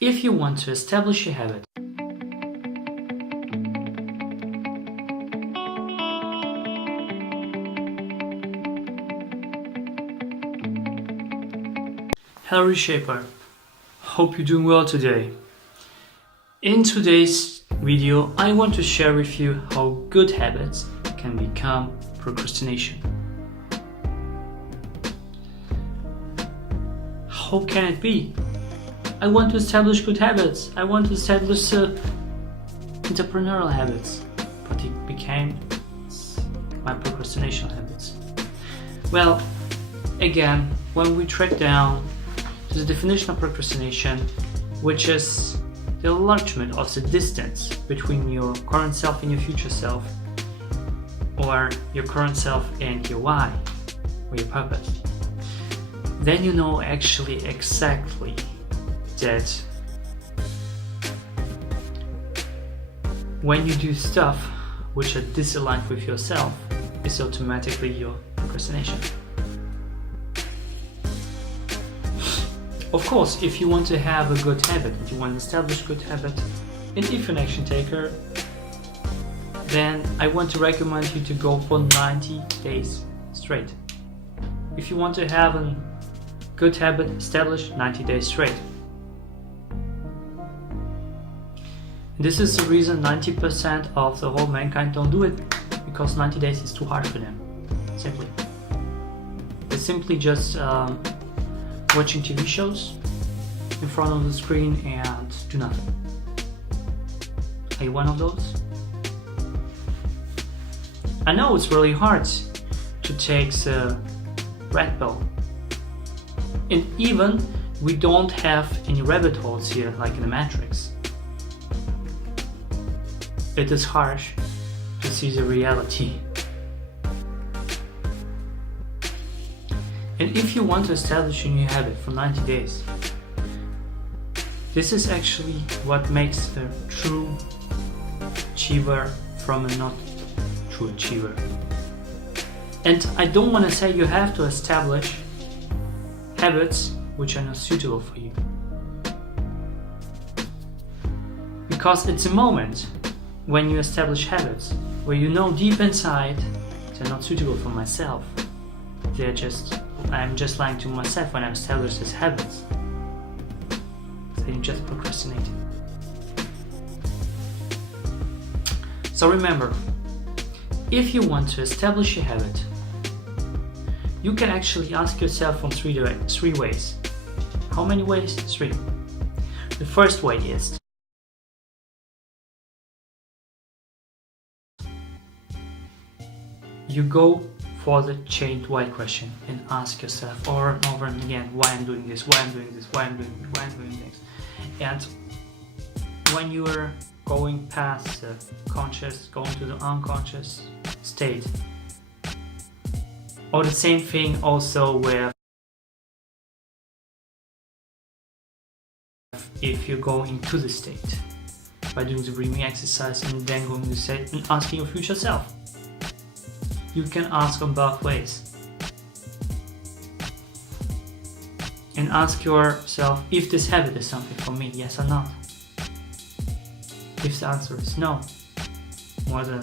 If you want to establish a habit, hello Reshaper, hope you're doing well today. In today's video, I want to share with you how good habits can become procrastination. How can it be? I want to establish good habits. I want to establish entrepreneurial habits, but it became my procrastination habits. Well, again, when we track down to the definition of procrastination, which is the enlargement of the distance between your current self and your future self, or your current self and your why, or your purpose, then you know actually exactly that when you do stuff which are disaligned with yourself, it's automatically your procrastination. Of course, if you want to have a good habit, if you want to establish a good habit, and if you're an action taker, then I want to recommend you to go for 90 days straight. If you want to have a good habit established, 90 days straight. This is the reason 90% of the whole mankind don't do it, because 90 days is too hard for them, simply. They simply just watching TV shows in front of the screen and do nothing. Are you one of those? I know it's really hard to take the red pill, and even we don't have any rabbit holes here like in the Matrix. It is harsh to see the reality. And if you want to establish a new habit for 90 days, this is actually what makes a true achiever from a not true achiever. And I don't want to say you have to establish habits which are not suitable for you, because it's a moment when you establish habits where you know deep inside they're not suitable for myself. I'm just lying to myself when I establish these habits. So I'm just procrastinating. So remember, if you want to establish a habit, you can actually ask yourself from three ways. How many ways? 3. The first way is you go for the chained why question and ask yourself over and over and again why I'm doing this, why I'm doing this, why I'm doing this, why I'm doing this. And when you are going past the conscious, going to the unconscious state, or the same thing also where if you go into the state by doing the breathing exercise and then going to the state and asking your future self. You can ask on both ways and ask yourself if this habit is something for me, yes or not. If the answer is no, more than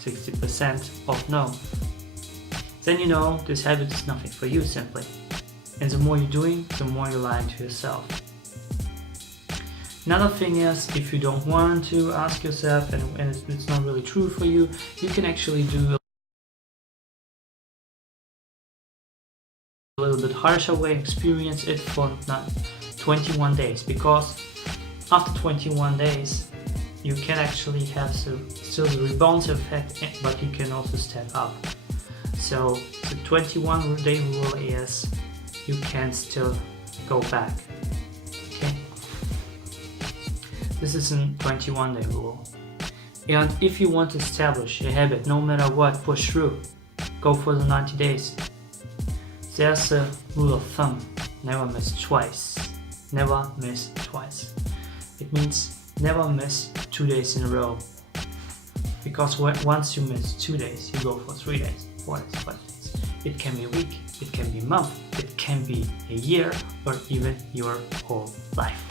60% of no, then you know this habit is nothing for you, simply. And the more you're doing, the more you're lying to yourself. Another thing is, if you don't want to ask yourself and it's not really true for you, you can actually do a little bit harsher way, experience it for 21 days, because after 21 days you can actually have still the rebound effect, but you can also step up. So the 21 day rule is you can still go back. Okay, this is a 21 day rule. And if you want to establish a habit, no matter what, push through, go for the 90 days. There's a rule of thumb: never miss twice. Never miss twice. It means never miss 2 days in a row, because once you miss 2 days, you go for 3 days, 4 days, 5 days. It can be a week, it can be a month, it can be a year, or even your whole life.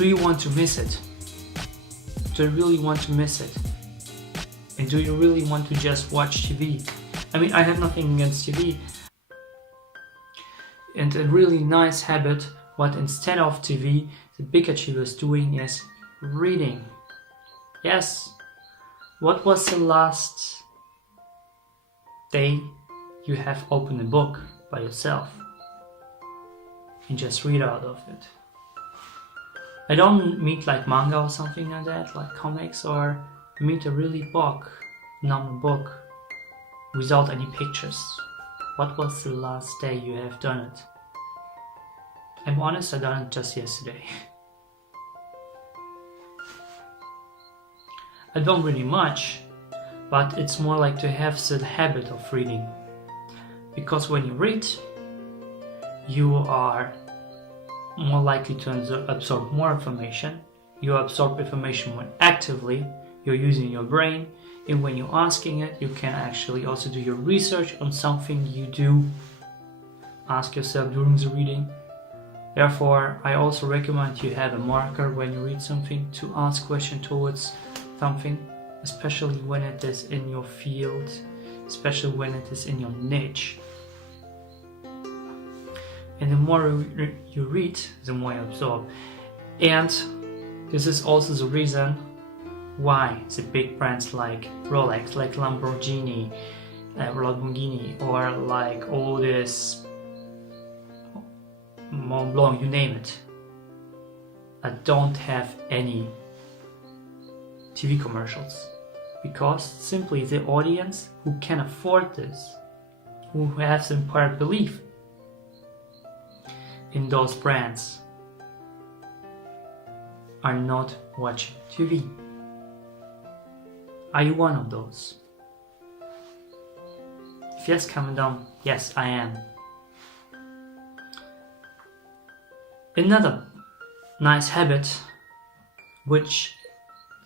do you want to miss it? Do you really want to miss it? And do you really want to just watch TV? I mean, I have nothing against TV. And a really nice habit, what instead of TV, the big achievers doing is reading. Yes. What was the last day you have opened a book by yourself and just read out of it? I don't mean like manga or something like that, like comics, or I mean a really book, normal book, without any pictures. What was the last day you have done it? I'm honest, I done it just yesterday. I don't read much, but it's more like to have the habit of reading. Because when you read, you are more likely to absorb more information. You absorb information when actively you're using your brain, and when you're asking it, you can actually also do your research on something you do ask yourself during the reading. Therefore, I also recommend you have a marker when you read something to ask questions towards something, especially when it is in your field, especially when it is in your niche. And the more you read, the more you absorb. And this is also the reason why the big brands like Rolex, like Lamborghini, or like all this Mont Blanc, you name it, don't have any TV commercials, because simply the audience who can afford this, who has imparted belief in those brands, are not watching TV. Are you one of those? If yes, comment down. Yes, I am. Another nice habit which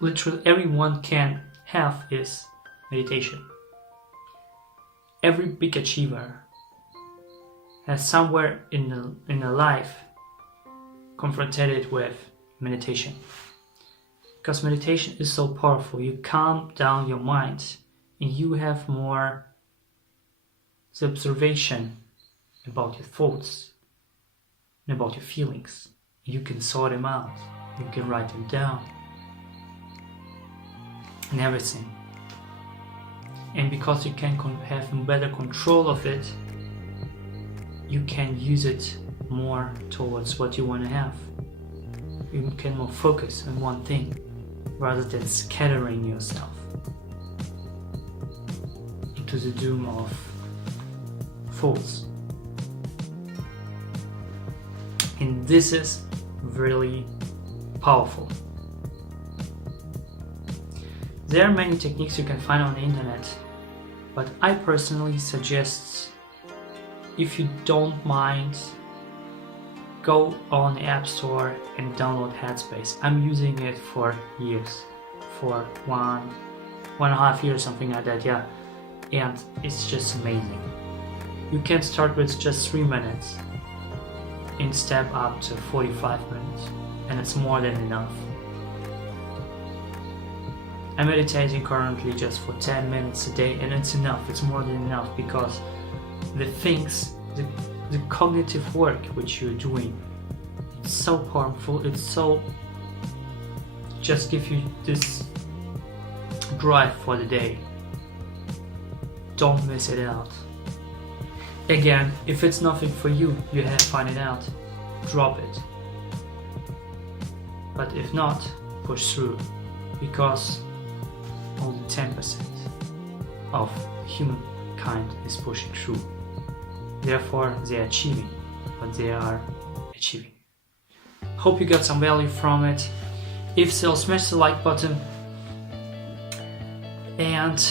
literally everyone can have is meditation. Every big achiever has somewhere in a life confronted with meditation. Because meditation is so powerful, you calm down your mind and you have more the observation about your thoughts and about your feelings. You can sort them out, you can write them down and everything. And because you can have better control of it, you can use it more towards what you want to have. You can more focus on one thing rather than scattering yourself into the doom of thoughts. And this is really powerful. There are many techniques you can find on the internet, but I personally suggest, if you don't mind, go on the App Store and download Headspace. I'm using it for years, for one and a half years, something like that, yeah. And it's just amazing. You can start with just 3 minutes and step up to 45 minutes, and it's more than enough. I'm meditating currently just for 10 minutes a day, and it's enough, it's more than enough, because the things, the cognitive work which you're doing, it's so powerful, it's so just give you this drive for the day. Don't miss it out. Again, if it's nothing for you, you have to find it out, drop it. But if not, push through, because only 10% of humankind is pushing through. Therefore, they are achieving what they are achieving. Hope you got some value from it. If so, smash the like button. And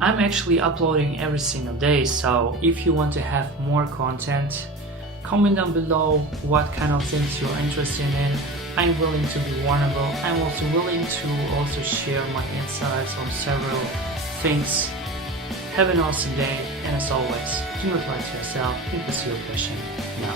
I'm actually uploading every single day, so if you want to have more content, comment down below what kind of things you're interested in. I'm willing to be vulnerable. I'm also willing to share my insights on several things. Have an awesome day, and as always, do not lie to yourself and pursue your passion now.